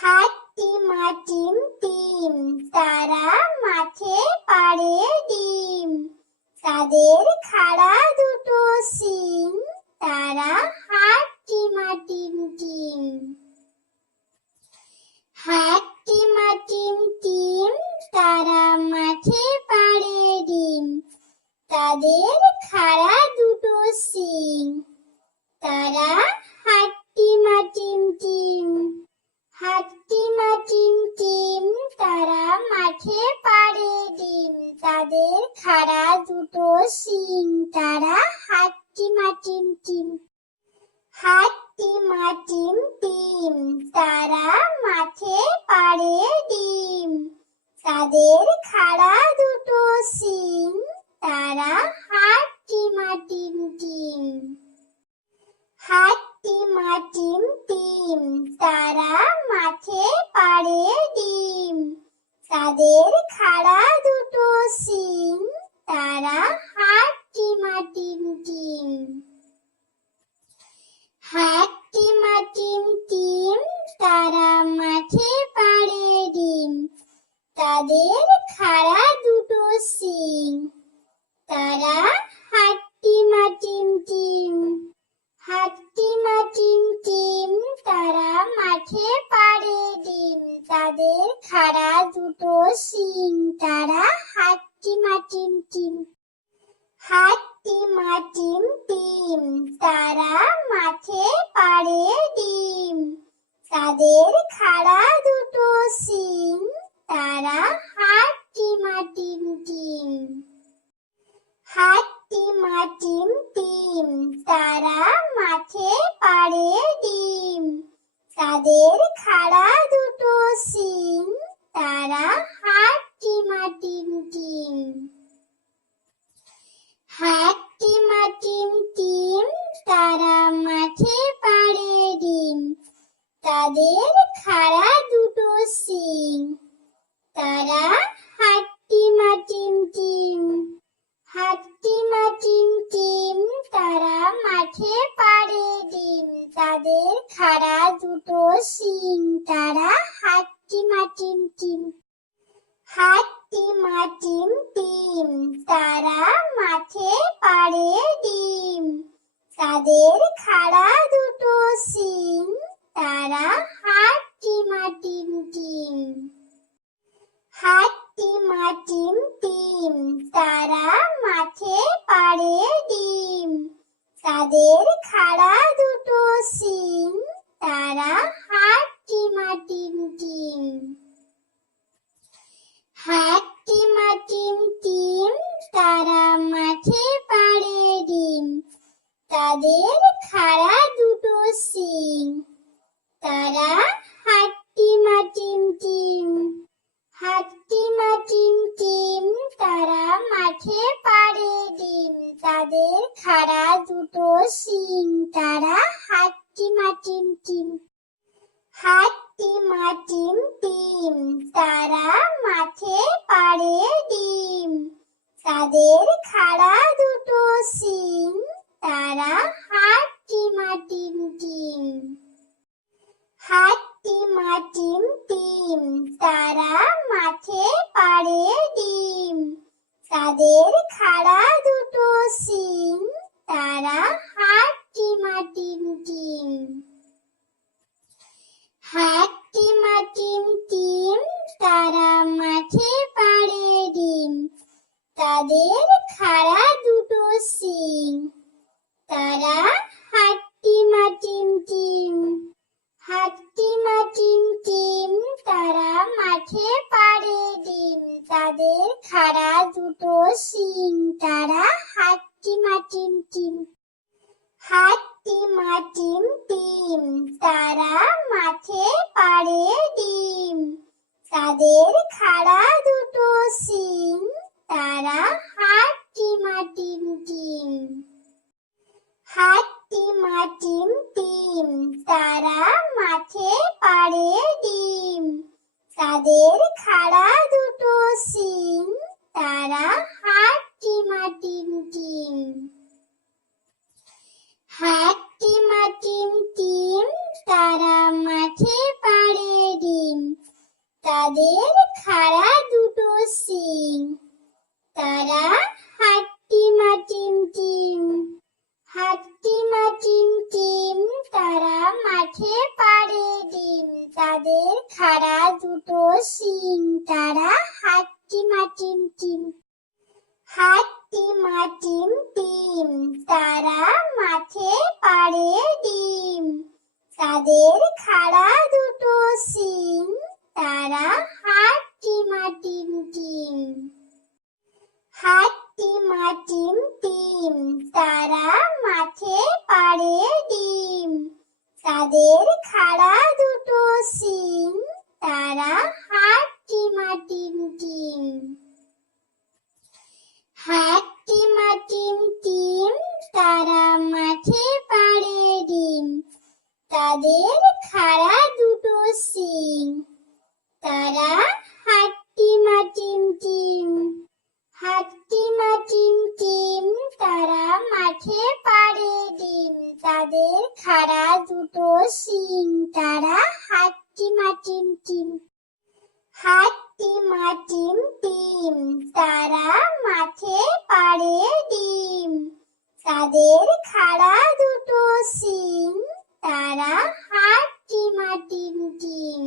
হাট্টিমাটিম team, তারা মাঠে পাড়ে ডিম। তাদের খাড়া দুটো শিং, তারা হাট্টিমাটিম টিম। হাট্টিমাটিম টিম, তারা মাঠে পাড়ে ডিম। তাদের খাড়া দুটো শিং, তারা হাট্টিমাটিম টিম। হাট্টিমাটিম টিম, তারা মাঠে পাড়ে ডিম। তাদের খাড়া দুটো শিং, তারা হাট্টিমাটিম টিম। হাট্টিমাটিম টিম, তারা মাঠে পাড়ে ডিম। তাদের খাড়া দুটো শিং, তারা হাট্টিমাটিম টিম। হাট্টিমাটিম টিম, তারা মাঠে পাড়ে ডিম। তাদের খাড়া দুটো শিং, তারা হাট্টিমাটিম টিম। হাট্টিমাটিম টিম, তারা মাঠে পাড়ে ডিম। তাদের খাড়া দুটো শিং, তারা হাট্টিমাটিম টিম। হাট্টিমাটিম টিম, তারা মাঠে পাড়ে ডিম। তাদের খাড়া দুটো শিং, তারা হাট্টিমাটিম টিম। হাট্টিমাটিম টিম, তারা মাঠে পাড়ে ডিম। তাদের খাড়া দুটো শিং, তারা হাট্টিমাটিম টিম। হাট্টিমাটিম টিম, তারা মাঠে পাড়ে ডিম। তাদের খাড়া দুটো শিং, তারা হাট্টিমাটিম টিম। হাট্টিমাটিম টিম, তারা মাঠে পাড়ে ডিম। তাদের খাড়া দুটো শিং, তারা হাট্টিমাটিম টিম। হাট্টিমাটিম টিম, তারা মাঠে পাড়ে ডিম। তাদের খাড়া দুটো শিং, তারা হাট্টিমাটিম টিম। হাট্টিমাটিম টিম, তারা মাঠে পাড়ে ডিম। তাদের খাড়া দুটো শিং, তারা হাট্টিমাটিম টিম। হাট্টিমাটিম টিম, তারা মাঠে পাড়ে ডিম। তাদের খাড়া দুটো শিং, তারা হাট্টিমাটিম টিম। হাট্টিমাটিম টিম, তারা মাঠে পাড়ে ডিম। তাদের খাড়া দুটো শিং, তারা হাট্টিমাটিম টিম। হাট্টিমাটিম টিম, তারা মাঠে পাড়ে ডিম। তাদের খাড়া দুটো শিং, তারা হাট্টিমাটিম টিম। হাট্টিমাটিম টিম, তারা মাঠে পাড়ে ডিম। তাদের খাড়া দুটো শিং, তারা হাট্টিমাটিম টিম। হাট্টিমাটিম টিম, তারা মাঠে পাড়ে ডিম। তাদের খাড়া দুটো শিং, তারা হাট্টিমাটিম টিম। হাট্টিমাটিম টিম, তারা মাঠে পাড়ে ডিম। তাদের খাড়া দুটো শিং, তারা হাট্টিমাটিম টিম। হাট্টিমাটিম টিম, তারা মাঠে পাড়ে ডিম। তাদের খাড়া দুটো শিং, তারা হাট্টিমাটিম টিম। হাট্টিমাটিম টিম, তারা মাঠে পাড়ে ডিম। তাদের খাড়া দুটো শিং, তারা হাট্টিমাটিম টিম। হাট্টিমাটিম টিম, তারা মাঠে পাড়ে ডিম। তাদের খাড়া দুটো শিং, তারা হাট্টিমাটিম টিম। হাট্টিমাটিম টিম, তারা মাঠে পাড়ে ডিম। তাদের খাড়া দুটো শিং, তারা হাট্টিমা টিম টিম। হাট্টিমা টিম টিম, তারা মাঠে পাড়ে ডিম। তাদের খাড়া দুটো শিং, তারা হাট্টিমা টিম টিম। হাট্টিমা টিম টিম, তারা মাঠে পাড়ে ডিম। তাদের খাড়া দুটো শিং, তারা হাট্টিমা টিম টিম। হাট্টিমা টিম টিম, তারা মাঠে পাড়ে ডিম। তাদের খাড়া দুটো শিং, তারা হাট্টিমা টিম টিম। হাট্টিমা টিম টিম, তারা মাঠে পাড়ে ডিম। তাদের খাড়া দুটো শিং, তারা হাট্টিমা টিম টিম। হাট্টিমা টিম টিম, তারা মাঠে পাড়ে ডিম। তাদের খাড়া দুটো শিং, তারা হাট্টিমা টিম টিম। হাট্টিমা টিম টিম, তারা মাঠে পাড়ে ডিম। তাদের খাড়া দুটো শিং, তারা হাট্টিমা টিম টিম।